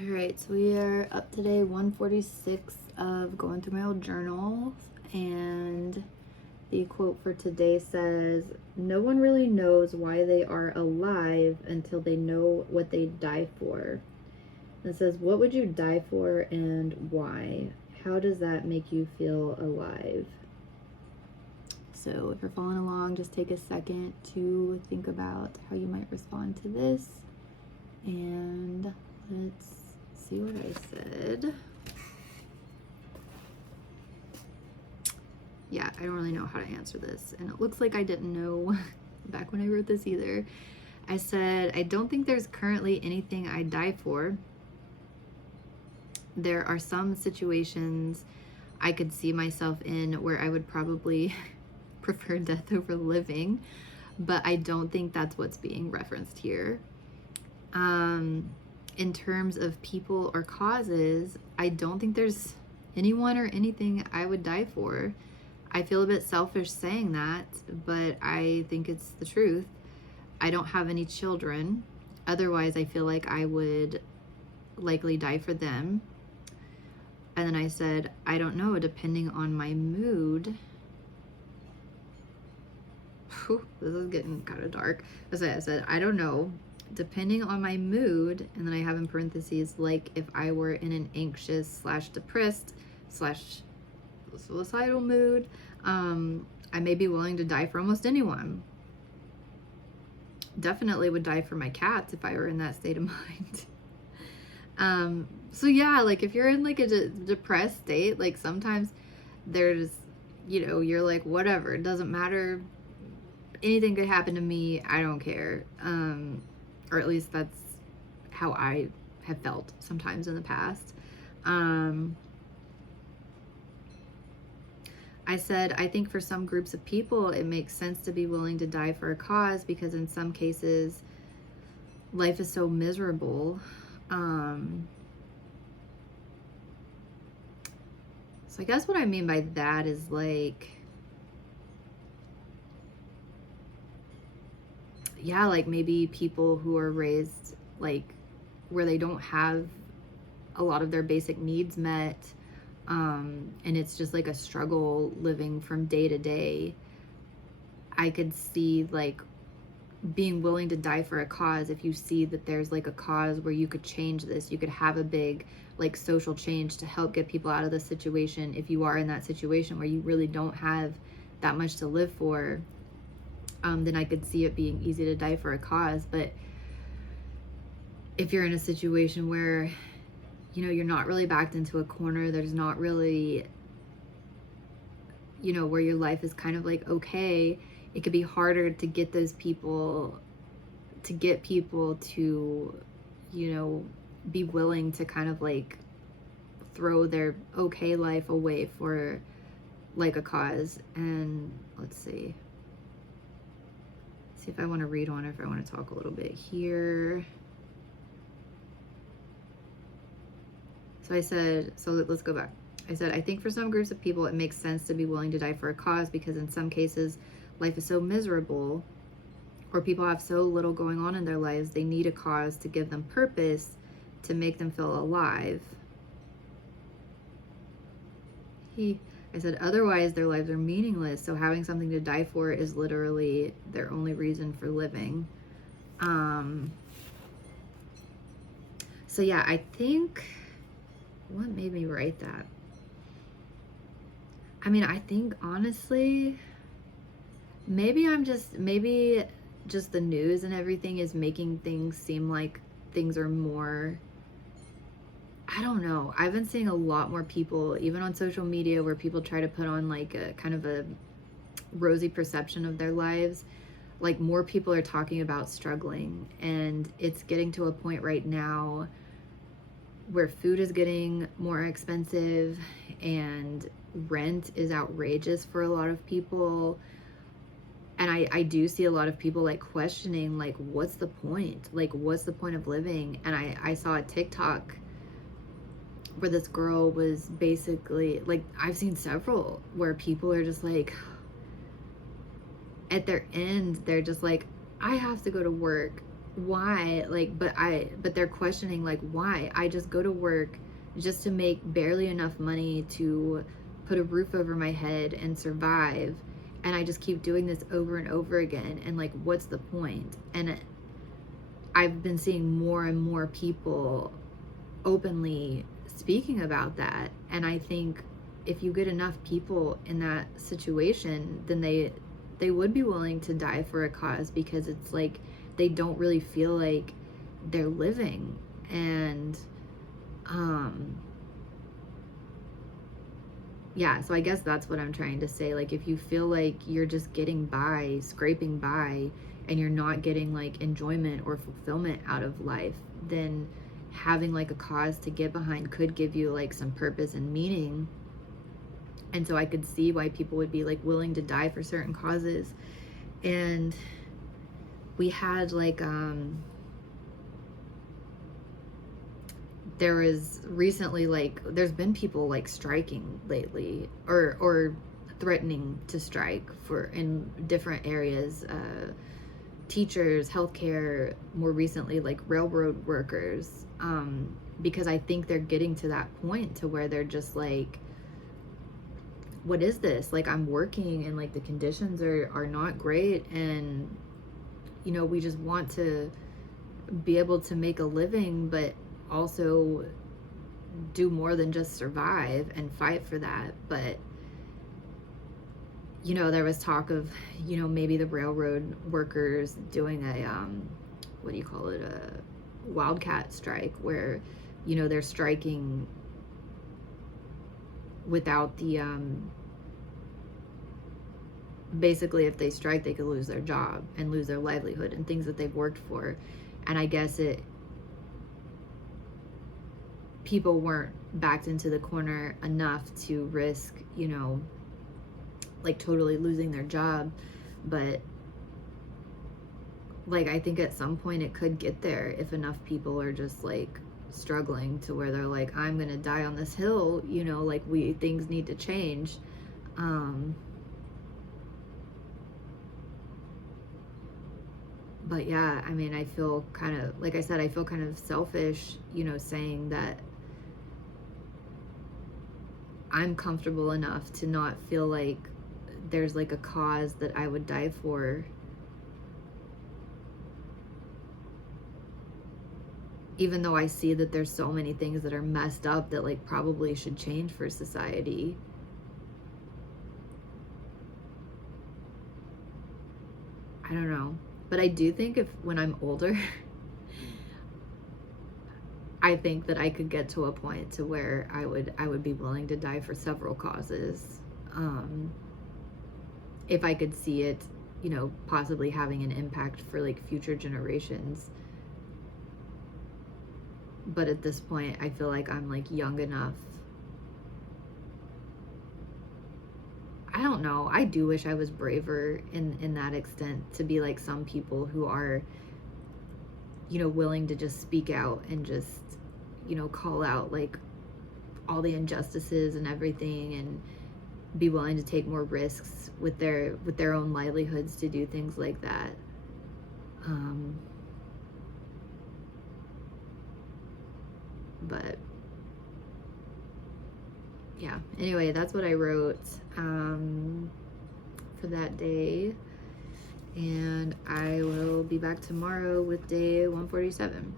All right, so we are up to day 146 of going through my old journals, and the quote for today says, "No one really knows why they are alive until they know what they die for." And it says, "What would you die for and why? How does that make you feel alive?" So if you're following along, just take a second to think about how you might respond to this, and let's see what I said. Yeah, I don't really know how to answer this, and it looks like I didn't know back when I wrote this either. I said, "I don't think there's currently anything I'd die for. There are some situations I could see myself in where I would probably prefer death over living, but I don't think that's what's being referenced here. In terms of people or causes, I don't think there's anyone or anything I would die for. I feel a bit selfish saying that, but I think it's the truth. I don't have any children. Otherwise, I feel like I would likely die for them." And then I said, "I don't know, depending on my mood." Whew, this is getting kind of dark. I said, "I don't know, depending on my mood." And then I have in parentheses, like if I were in an anxious / depressed / suicidal mood, I may be willing to die for almost anyone. Definitely would die for my cats if I were in that state of mind. So yeah, like if you're in like a depressed state, like sometimes there's, you're like, whatever, it doesn't matter. Anything could happen to me. I don't care. Or at least that's how I have felt sometimes in the past. I said, "I think for some groups of people, it makes sense to be willing to die for a cause because in some cases, life is so miserable." So I guess what I mean by that is like, yeah, like maybe people who are raised like where they don't have a lot of their basic needs met, and it's just like a struggle living from day to day. I could see like being willing to die for a cause if you see that there's like a cause where you could change this, you could have a big like social change to help get people out of this situation. If you are in that situation where you really don't have that much to live for, then I could see it being easy to die for a cause. But if you're in a situation where, you're not really backed into a corner, there's not really, where your life is kind of like okay, it could be harder to get those people, to get people to, be willing to kind of like throw their okay life away for like a cause. And let's see if I want to read on or if I want to talk a little bit here. So I said, so let's go back. I said, "I think for some groups of people, it makes sense to be willing to die for a cause because in some cases, life is so miserable or people have so little going on in their lives, they need a cause to give them purpose, to make them feel alive." I said, "Otherwise, their lives are meaningless. So having something to die for is literally their only reason for living." So yeah, I think what made me write that? I mean, I think honestly, maybe just the news and everything is making things seem like things are more, I don't know. I've been seeing a lot more people, even on social media, where people try to put on like a kind of a rosy perception of their lives. Like more people are talking about struggling, and it's getting to a point right now where food is getting more expensive and rent is outrageous for a lot of people. And I do see a lot of people like questioning, like, what's the point? Like, what's the point of living? And I saw a TikTok where this girl was basically like, I've seen several where people are just like, at their end, they're just like, "I have to go to work. why, like, but they're questioning, like, why I just go to work just to make barely enough money to put a roof over my head and survive, and I just keep doing this over and over again, and like, what's the point? And I've been seeing more and more people openly speaking about that, and I think if you get enough people in that situation, then they would be willing to die for a cause, because it's like they don't really feel like they're living. And yeah, so I guess that's what I'm trying to say. Like, if you feel like you're just getting by, scraping by, and you're not getting like enjoyment or fulfillment out of life, then having like a cause to get behind could give you like some purpose and meaning. And so I could see why people would be like willing to die for certain causes. And we had like there was recently, like, there's been people like striking lately, or threatening to strike for in different areas, teachers, healthcare, more recently like railroad workers, because I think they're getting to that point to where they're just like, what is this? Like, I'm working and like the conditions are not great, and we just want to be able to make a living, but also do more than just survive and fight for that. But there was talk of maybe the railroad workers doing a what do you call it, a wildcat strike, where they're striking without the basically, if they strike, they could lose their job and lose their livelihood and things that they've worked for. And I guess people weren't backed into the corner enough to risk, like totally losing their job. But like, I think at some point it could get there if enough people are just like struggling to where they're like, I'm gonna die on this hill, like, things need to change. But yeah, I mean, I feel kind of, like I said, I feel kind of selfish, saying that I'm comfortable enough to not feel like there's like a cause that I would die for, even though I see that there's so many things that are messed up that like probably should change for society. I don't know. But I do think when I'm older, I think that I could get to a point to where I would be willing to die for several causes, if I could see it, possibly having an impact for like future generations. But at this point, I feel like I'm like young enough. I don't know. I do wish I was braver in that extent, to be like some people who are, willing to just speak out and just, call out like all the injustices and everything, and be willing to take more risks with their own livelihoods to do things like that. But yeah, anyway, that's what I wrote for that day, and I will be back tomorrow with day 147.